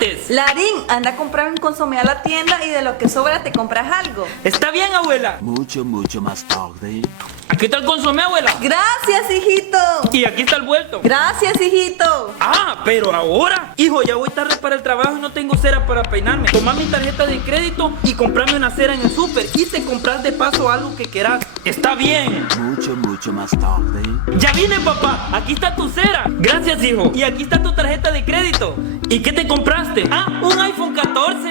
tomates. Larín, anda a comprar un consomé a la tienda y de lo que sobra te compras algo. Está bien, abuela. Mucho más tarde. Aquí está el consomé, abuela. Gracias, hijito. Y aquí está el vuelto. Gracias, hijito. Ah, pero ahora, hijo, ya voy tarde para el trabajo y no tengo cera para peinarme. Toma mi tarjeta de crédito y comprame una cera en el súper. Hice comprar de paso algo que quieras. Está bien. Mucho más tarde. Ya vine, papá. Aquí está tu cera. Gracias, hijo. Y aquí está tu tarjeta de crédito. ¿Y qué te compraste? Ah, un iPhone 14.